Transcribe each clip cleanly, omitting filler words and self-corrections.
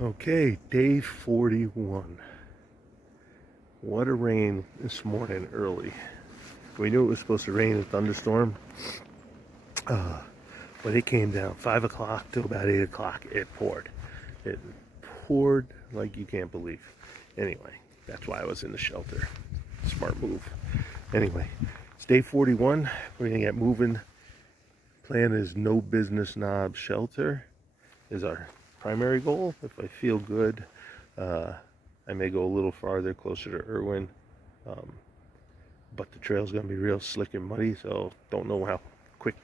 Okay, day 41. What a rain this morning early. We knew it was supposed to rain a thunderstorm, but it came down 5 o'clock to about 8 o'clock. It poured. It poured like you can't believe. Anyway, that's why I was in the shelter. Smart move. Anyway, it's day 41. We're going to get moving. Plan is no business knob shelter is our primary goal. If I feel good, I may go a little farther, closer to Irwin, but the trail's going to be real slick and muddy, so don't know how quick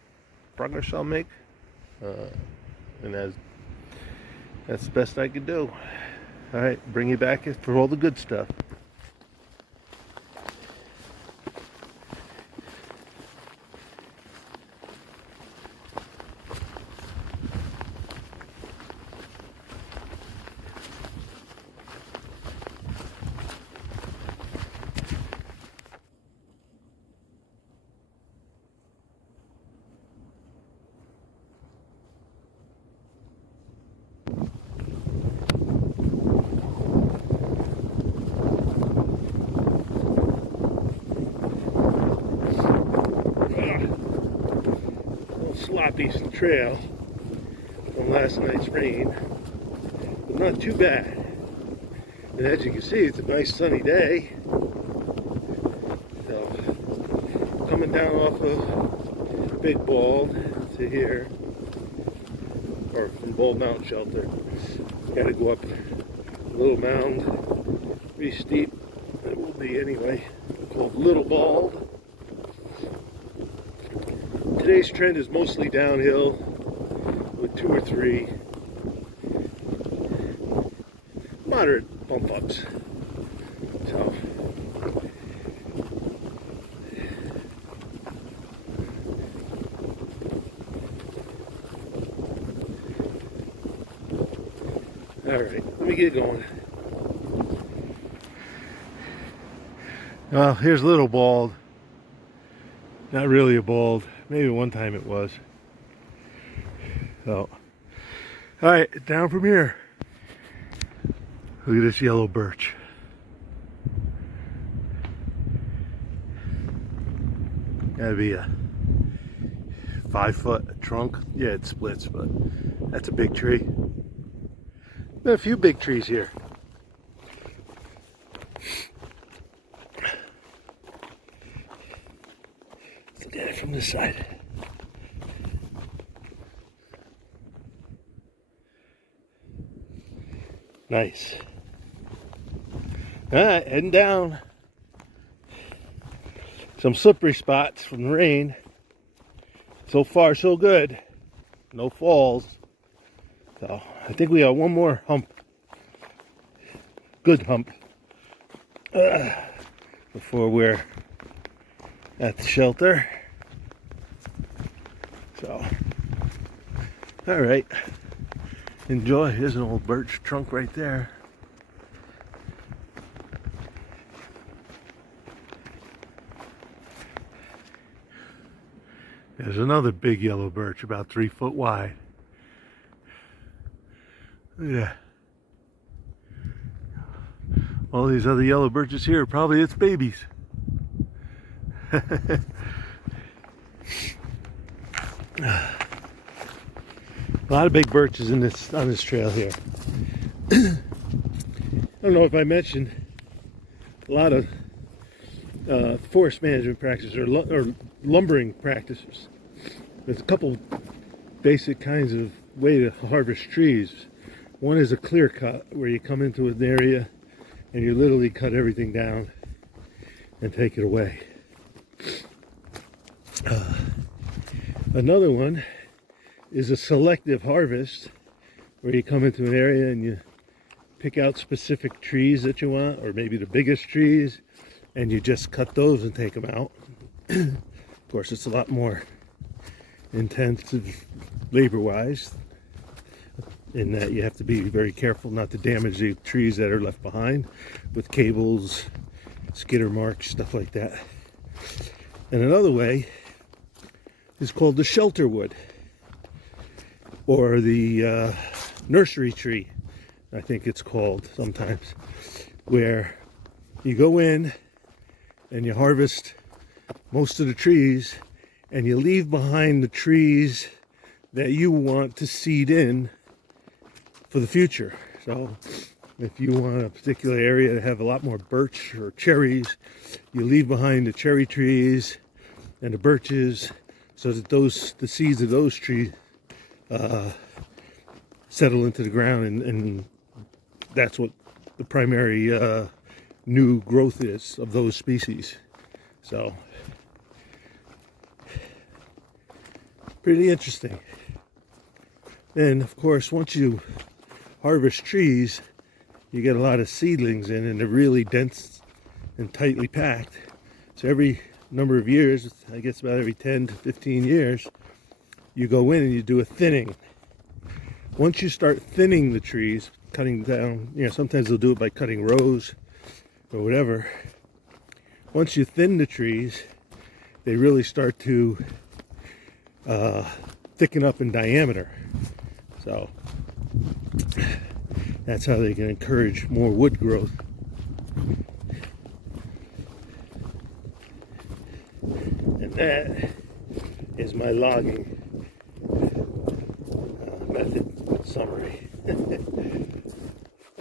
progress I'll make, and that's the best I can do. All right, bring you back for all the good stuff. Sloppy trail from last night's rain, but not too bad. And as you can see, it's a nice sunny day. So coming down off of Big Bald to here, or from Bald Mountain Shelter, got to go up a little mound, pretty steep. It will be anyway, called Little Bald. Today's trend is mostly downhill with 2 or 3 moderate bump ups. So, all right, let me get going. Well, here's Little Bald. Not really a bald. Maybe one time it was. So, all right, down from here. Look at this yellow birch. Gotta be a 5-foot trunk. Yeah, it splits, but that's a big tree. There are a few big trees here. Look at it from this side. Nice. All right, heading down. Some slippery spots from the rain. So far, so good. No falls. So I think we got one more hump. Good hump. Before we're at the shelter. So, all right, enjoy. There's an old birch trunk right there. There's another big yellow birch about 3 foot wide. Look at that. All these other yellow birches here are probably its babies. A lot of big birches on this trail here. I don't know if I mentioned a lot of forest management practices or lumbering practices. There's a couple basic kinds of way to harvest trees. One is a clear cut, where you come into an area and you literally cut everything down and take it away. Another one is a selective harvest, where you come into an area and you pick out specific trees that you want, or maybe the biggest trees, and you just cut those and take them out. Of course, it's a lot more intensive labor-wise, in that you have to be very careful not to damage the trees that are left behind with cables, skidder marks, stuff like that. And another way is called the shelter wood, or the nursery tree. I think it's called sometimes, where you go in and you harvest most of the trees and you leave behind the trees that you want to seed in for the future. So if you want a particular area to have a lot more birch or cherries, you leave behind the cherry trees and the birches so that the seeds of those trees settle into the ground, and that's what the primary new growth is of those species. So pretty interesting. And of course, once you harvest trees, you get a lot of seedlings in, and they're really dense and tightly packed. So every number of years, I guess about every 10 to 15 years, you go in and you do a thinning. Once you start thinning the trees, cutting down, sometimes they'll do it by cutting rows or whatever. Once you thin the trees, they really start to thicken up in diameter. So that's how they can encourage more wood growth. And that is my logging method summary. I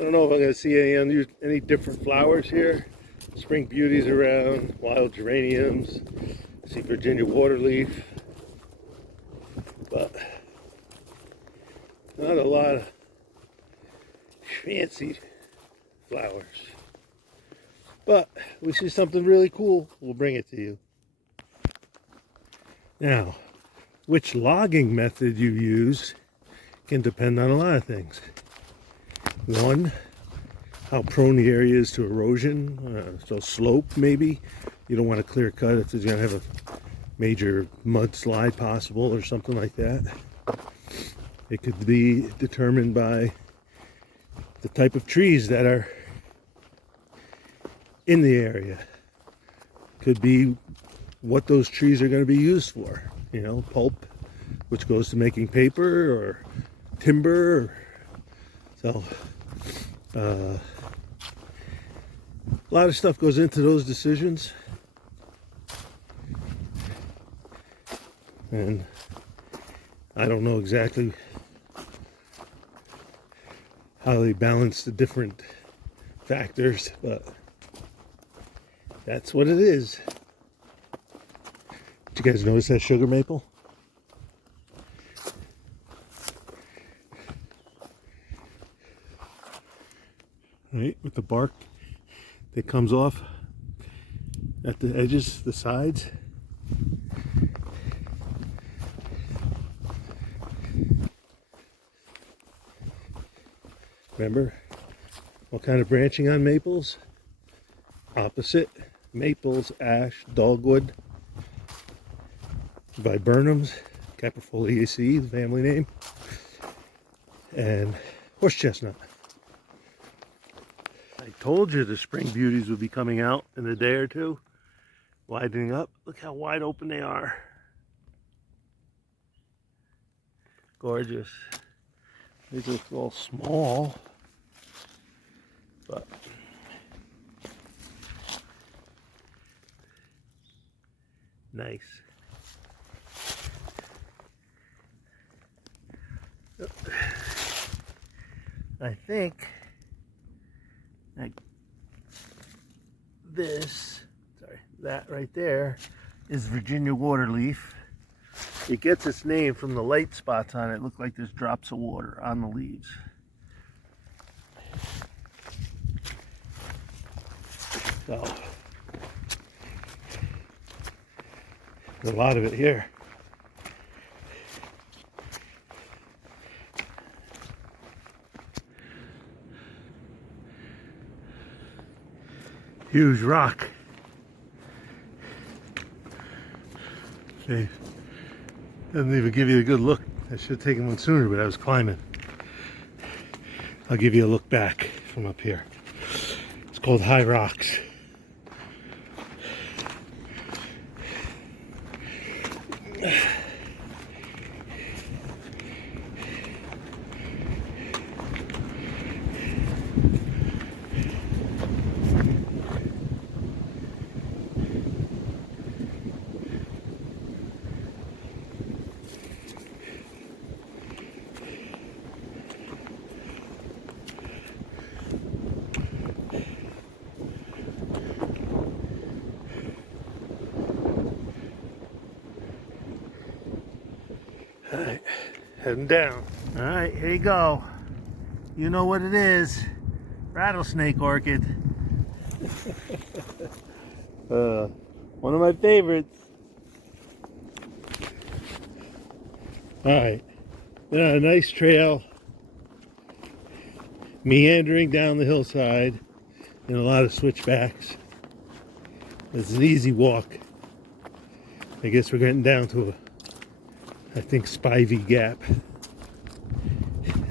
don't know if I'm going to see any different flowers here. Spring beauties around, wild geraniums, see Virginia waterleaf, but not a lot of fancy flowers. But we see something really cool, we'll bring it to you. Now, which logging method you use can depend on a lot of things. One, how prone the area is to erosion, so slope maybe. You don't want to clear cut if there's going to have a major mudslide possible or something like that. It could be determined by the type of trees that are in the area. Could be what those trees are going to be used for. Pulp, which goes to making paper, or timber. So a lot of stuff goes into those decisions. And I don't know exactly how they balance the different factors, but that's what it is. Did you guys notice that sugar maple? Right, with the bark that comes off at the edges, the sides. Remember what kind of branching on maples? Opposite. Maples, ash, dogwood, viburnums, Caprifoliaceae, the family name, and horse chestnut. I told you the spring beauties would be coming out in a day or two, widening up. Look how wide open they are. Gorgeous. These look all small, but nice. I think that right there is Virginia waterleaf. It gets its name from the light spots on it. Look like there's drops of water on the leaves. So there's a lot of it here. Huge rock. Okay. Doesn't even give you a good look. I should have taken one sooner, but I was climbing. I'll give you a look back from up here. It's called High Rocks. Heading down. All right, here you go. You know what it is. Rattlesnake orchid. One of my favorites. All right, a nice trail meandering down the hillside and a lot of switchbacks. It's an easy walk. I guess we're getting down to I think Spivey Gap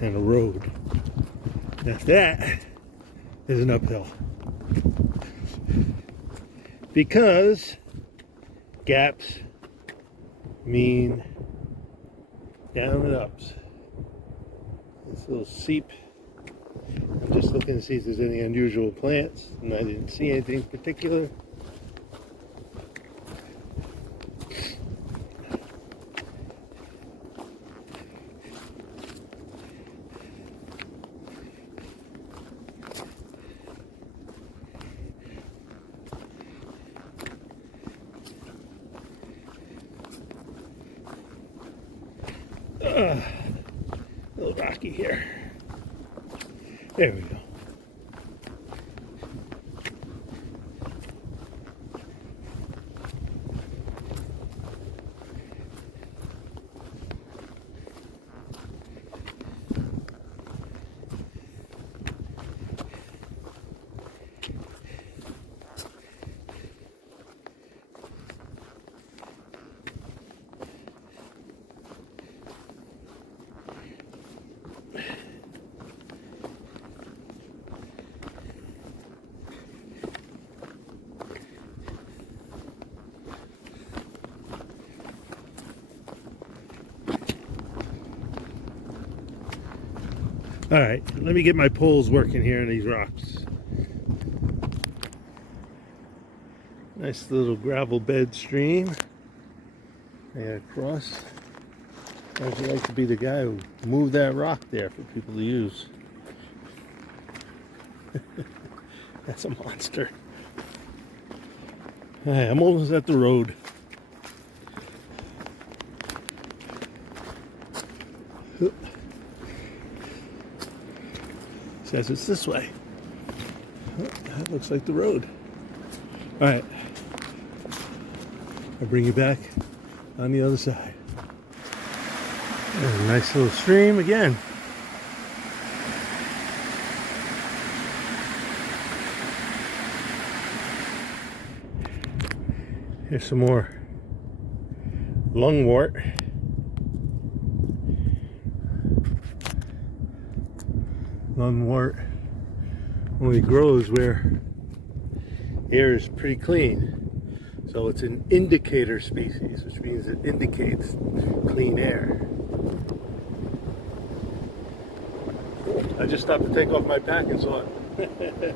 and a road. After that is an uphill. Because gaps mean down and ups. This little seep. I'm just looking to see if there's any unusual plants, and I didn't see anything particular. A little rocky here. There we go. All right, let me get my poles working here in these rocks. Nice little gravel bed stream. I gotta cross. I'd like to be the guy who moved that rock there for people to use. That's a monster. All right, I'm almost at the road. Says it's this way. Oh, that looks like the road. All right, I'll bring you back on the other side. There's a nice little stream again. Here's some more lungwort. Lungwort only grows where air is pretty clean. So it's an indicator species, which means it indicates clean air. I just stopped to take off my pack and saw it.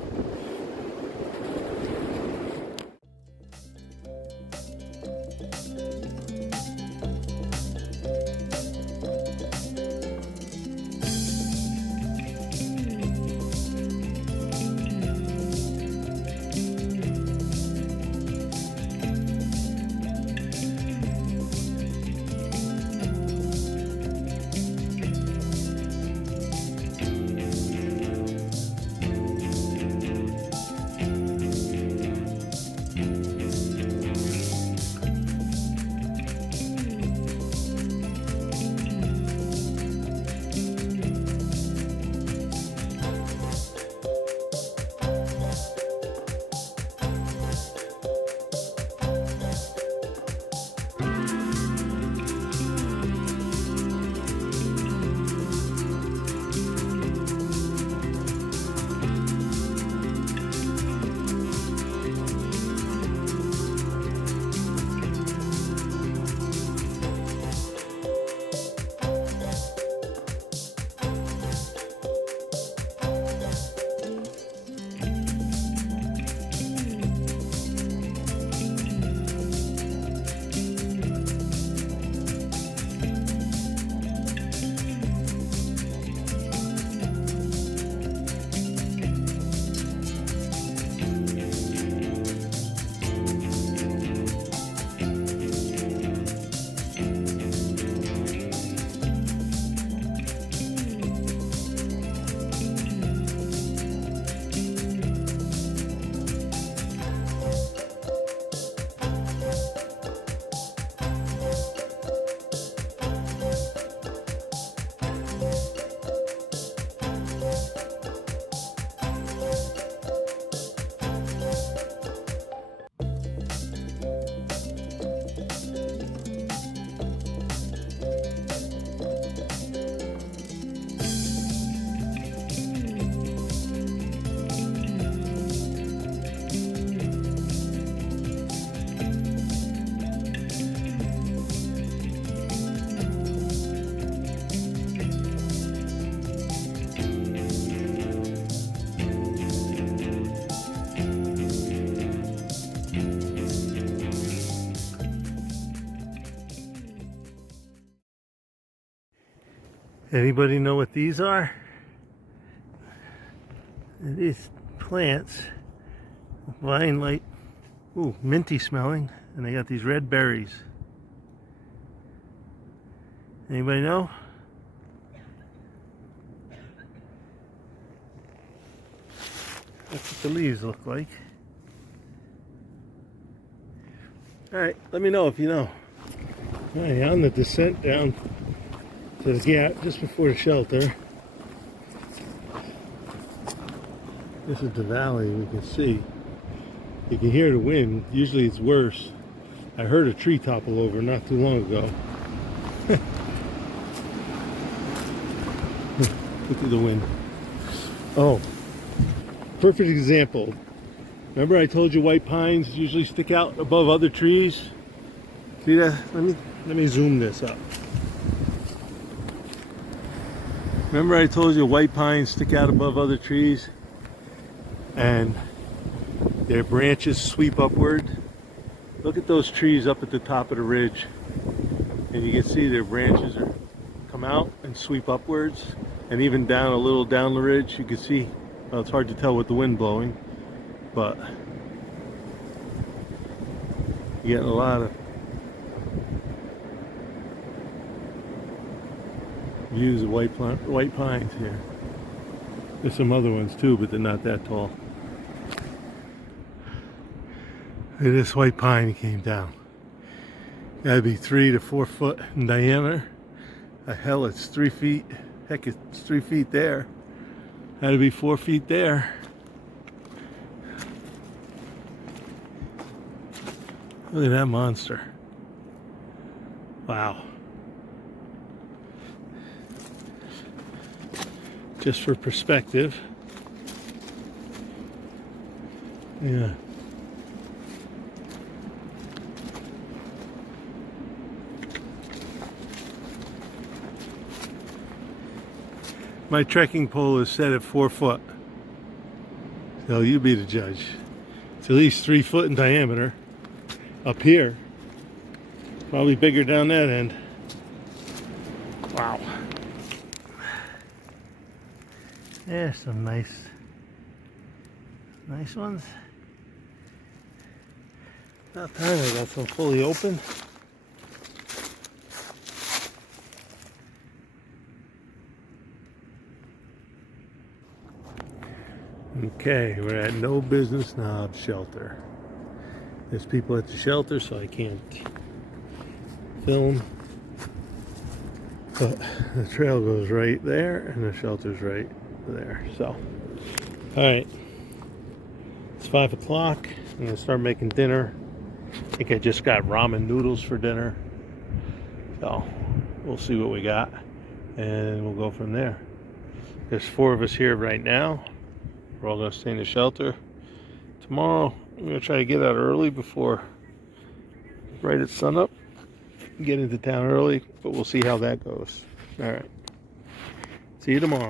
Anybody know what these are? These plants, vine like, ooh, minty smelling, and they got these red berries. Anybody know? That's what the leaves look like. Alright, let me know if you know. Alright, on the descent down to the gap just before the shelter. This is the valley, we can see. You can hear the wind. Usually it's worse. I heard a tree topple over not too long ago. Look at the wind. Oh, perfect example. Remember I told you white pines usually stick out above other trees? See that? Let me zoom this up. Remember I told you white pines stick out above other trees and their branches sweep upward? Look at those trees up at the top of the ridge, and you can see their branches come out and sweep upwards, and even down a little down the ridge you can see, well, it's hard to tell with the wind blowing, but you're getting a lot of views of white pines here. There's some other ones too, but they're not that tall. Look at this white pine came down. Gotta be 3 to 4 foot in diameter. Hell, it's 3 feet. Heck, it's 3 feet there. Had to be 4 feet there. Look at that monster. Wow. Just for perspective. Yeah. My trekking pole is set at 4 foot. So you be the judge. It's at least 3 foot in diameter up here. Probably bigger down that end. Wow. There's some nice ones. About time I got some fully open. Okay, we're at No Business Knob Shelter. There's people at the shelter, so I can't film. But the trail goes right there, and the shelter's right there. So, alright. It's 5 o'clock. I'm going to start making dinner. I think I just got ramen noodles for dinner. So, we'll see what we got, and we'll go from there. There's 4 of us here right now. We're all going to stay in the shelter. Tomorrow, I'm going to try to get out early before right at sunup. Get into town early, but we'll see how that goes. All right. See you tomorrow.